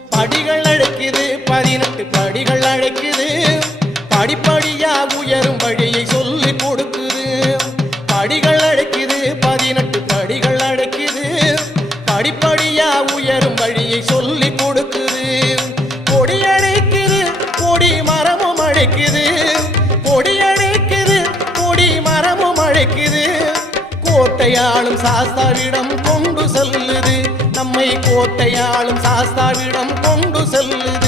படிகள் அழைக்குது 18 படிகள் அழைக்குது படிப்படியா உயரும் வழியை சொல்லி கொடுக்குது படிகள் அழைக்குது 18 படிகள் அழைக்குது படிப்படியா உயரும் வழியை சொல்லி கொடுக்குது கொடி அழைக்குது கொடி மரமும் அழைக்குது கொடி அழைக்குது கொடி மரமும் அழைக்குது கோட்டையாளும் சாஸ்தாவிடம் கொண்டு செல்லுது நம்மை கோட்டையாளும் சாஸ்தாவிடம் கொண்டு செல்லுது